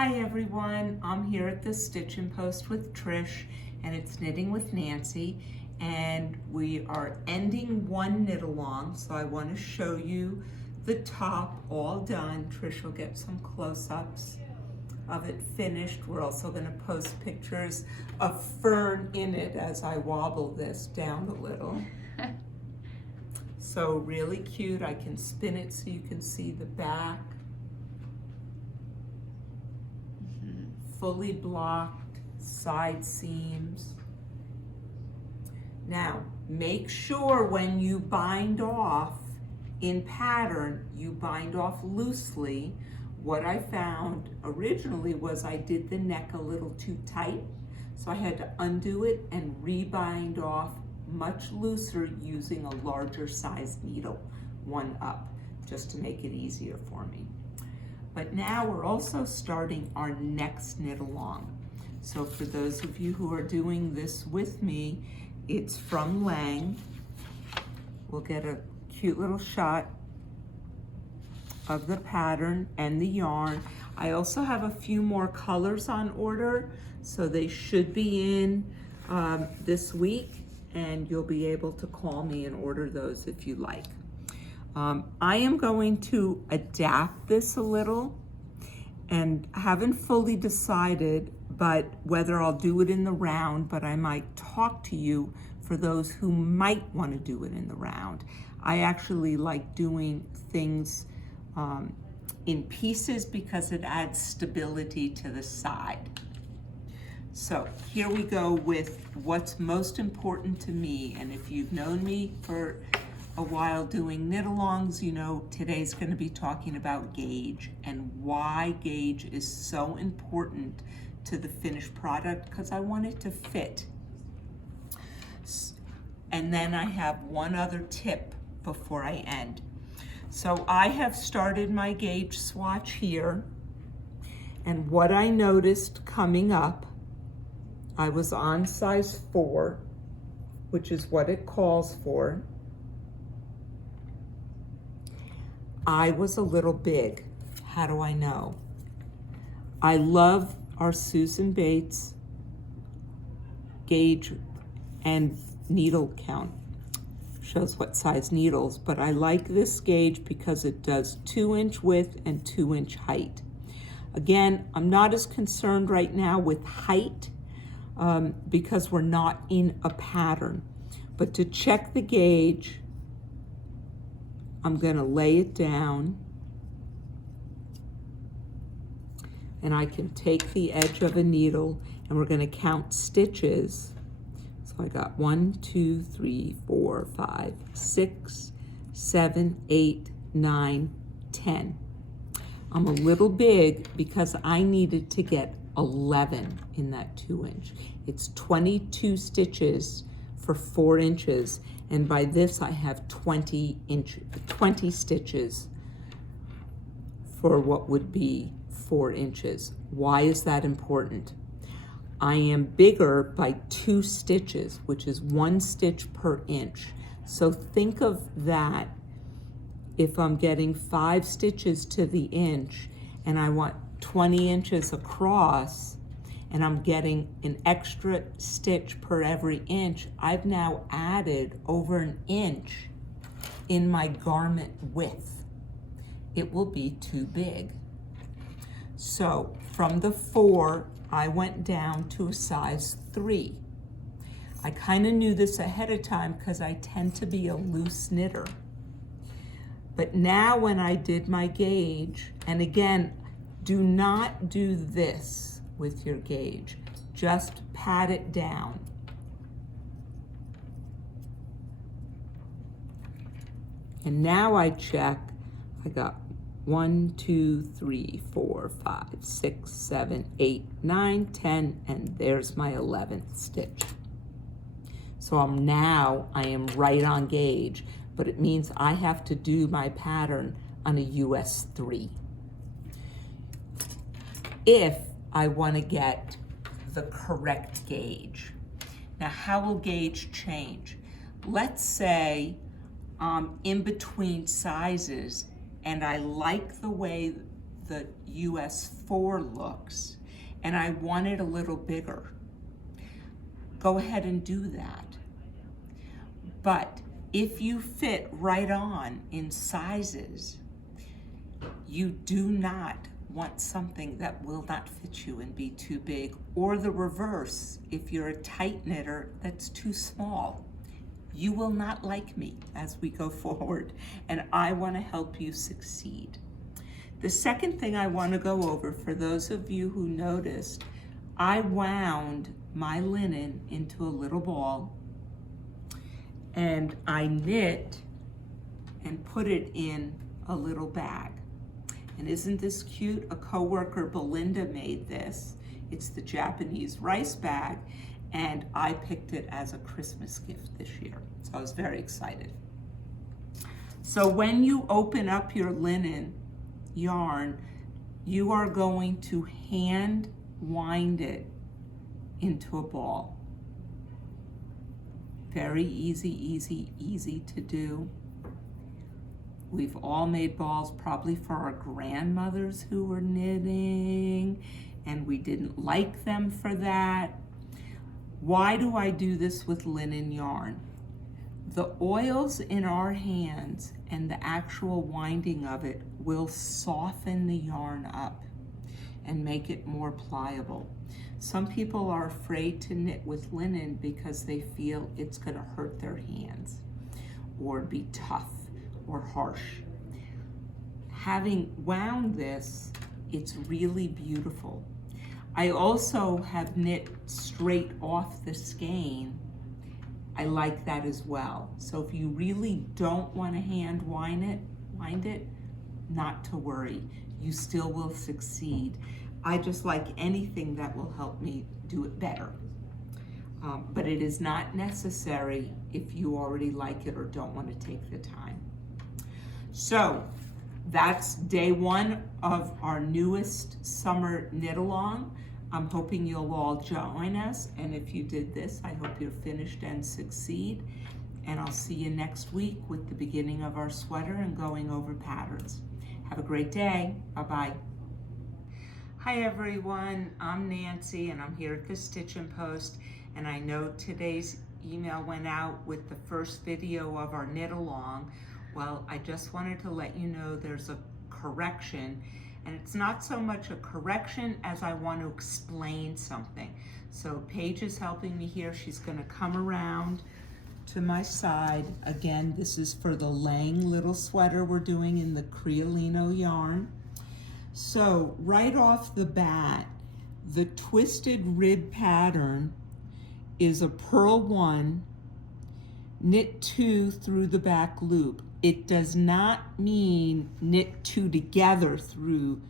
Hi everyone, I'm here at the Stitchin Post with Trish and it's Knitting with Nancy, and we are ending one knit along, so I want to show you the top all done. Trish will get some close-ups of it finished. We're also going to post pictures of fern in it as I wobble this down a little. So really cute. I can spin it so you can see the back. Fully blocked side seams. Now, make sure when you bind off in pattern, you bind off loosely. What I found originally was I did the neck a little too tight, so I had to undo it and rebind off much looser using a larger size needle, 1 up, just to make it easier for me. But now we're also starting our next knit along. So for those of you who are doing this with me, it's from Lang. We'll get a cute little shot of the pattern and the yarn. I also have a few more colors on order, so they should be in this week, and you'll be able to call me and order those if you like. I am going to adapt this a little, and haven't fully decided but whether I'll do it in the round, but I might talk to you for those who might want to do it in the round. I actually like doing things in pieces because it adds stability to the side. So here we go with what's most important to me, and if you've known me for a while doing knit-alongs, you know today's going to be talking about gauge and why gauge is so important to the finished product, because I want it to fit. And then I have one other tip before I end. So I have started my gauge swatch here, and what I noticed coming up, I was on size 4, which is what it calls for. I was a little big. How do I know? I love our Susan Bates gauge and needle count. Shows what size needles, but I like this gauge because it does 2-inch width and 2-inch height. Again, I'm not as concerned right now with height because we're not in a pattern. But to check the gauge, I'm gonna lay it down, and I can take the edge of a needle and we're gonna count stitches. So I got 1, 2, 3, 4, 5, 6, 7, 8, 9, 10. I'm a little big because I needed to get 11 in that 2-inch. It's 22 stitches for 4 inches. And by this I have 20 stitches for what would be 4 inches. Why is that important? I am bigger by 2 stitches, which is 1 stitch per inch. So think of that if I'm getting 5 stitches to the inch and I want 20 inches across, and I'm getting an extra stitch per every inch, I've now added over an inch in my garment width. It will be too big. So from the 4, I went down to a size 3. I kind of knew this ahead of time because I tend to be a loose knitter. But now when I did my gauge, and again, do not do this with your gauge, just pat it down. And now I check, I got 1, 2, 3, 4, 5, 6, 7, 8, 9, 10, and there's my 11th stitch. So I am right on gauge, but it means I have to do my pattern on a US 3. If I want to get the correct gauge. Now, how will gauge change? Let's say I'm in between sizes and I like the way the US 4 looks, and I want it a little bigger, go ahead and do that. But if you fit right on in sizes, you do not want something that will not fit you and be too big, or the reverse, if you're a tight knitter that's too small. You will not like me as we go forward, and I want to help you succeed. The second thing I want to go over, for those of you who noticed, I wound my linen into a little ball, and I knit and put it in a little bag. And isn't this cute? A coworker, Belinda, made this. It's the Japanese rice bag, and I picked it as a Christmas gift this year. So I was very excited. So when you open up your linen yarn, you are going to hand wind it into a ball. Very easy, easy, easy to do. We've all made balls probably for our grandmothers who were knitting, and we didn't like them for that. Why do I do this with linen yarn? The oils in our hands and the actual winding of it will soften the yarn up and make it more pliable. Some people are afraid to knit with linen because they feel it's going to hurt their hands or be tough or harsh. Having wound this, it's really beautiful. I also have knit straight off the skein. I like that as well. So if you really don't want to hand wind it, not to worry. You still will succeed. I just like anything that will help me do it better. But it is not necessary if you already like it or don't want to take the time. So that's day one of our newest summer knit along. I'm hoping you'll all join us, and if you did this, I hope you're finished and succeed. And I'll see you next week with the beginning of our sweater and going over patterns. Have a great day. Bye-bye. Hi everyone, I'm Nancy and I'm here at the Stitchin Post, and I know today's email went out with the first video of our knit along. Well, I just wanted to let you know there's a correction, and it's not so much a correction as I want to explain something. So Paige is helping me here. She's going to come around to my side. Again, this is for the Lang little sweater we're doing in the Crealino yarn. So right off the bat, the twisted rib pattern is a purl 1, knit 2 through the back loop. It does not mean knit 2 together through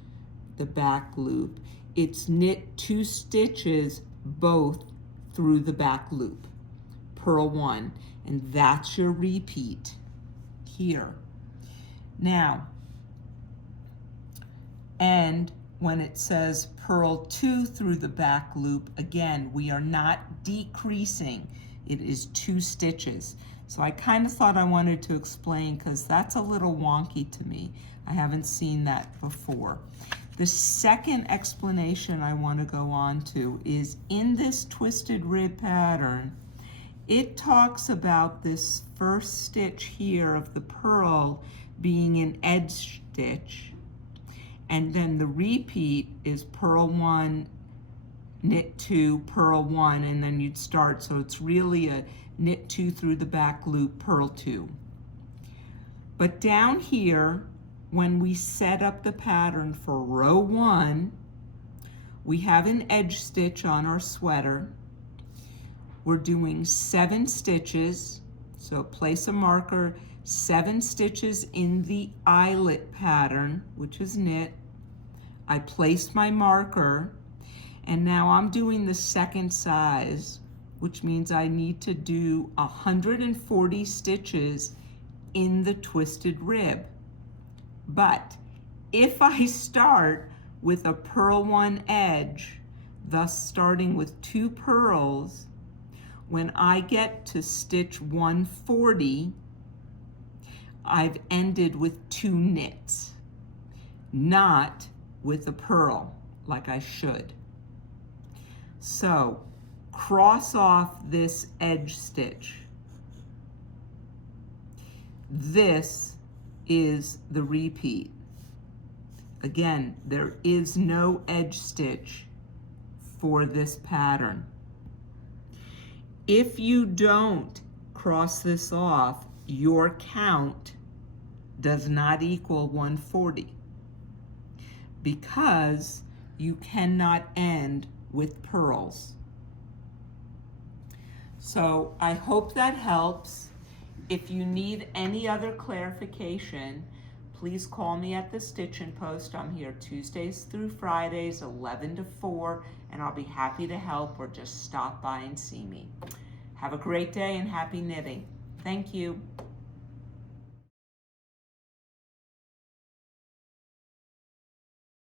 the back loop. It's knit 2 stitches both through the back loop, purl 1, and that's your repeat here. Now, and when it says purl 2 through the back loop, again, we are not decreasing. It is 2 stitches. So I kind of thought I wanted to explain because that's a little wonky to me. I haven't seen that before. The second explanation I want to go on to is in this twisted rib pattern, it talks about this first stitch here of the purl being an edge stitch, and then the repeat is purl 1, knit 2, purl 1, and then you'd start. So it's really a knit 2 through the back loop, purl 2. But down here, when we set up the pattern for row 1, we have an edge stitch on our sweater. We're doing 7 stitches, so place a marker, 7 stitches in the eyelet pattern, which is knit. I placed my marker, and now I'm doing the second size, which means I need to do 140 stitches in the twisted rib. But if I start with a purl 1 edge, thus starting with 2 purls, when I get to stitch 140, I've ended with 2 knits, not with a purl, like I should. So cross off this edge stitch. This is the repeat. Again, there is no edge stitch for this pattern. If you don't cross this off, your count does not equal 140 because you cannot end with purls. So I hope that helps. If you need any other clarification, please call me at the Stitchin Post. I'm here Tuesdays through Fridays, 11 to 4, and I'll be happy to help, or just stop by and see me. Have a great day and happy knitting. Thank you.